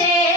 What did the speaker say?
noches.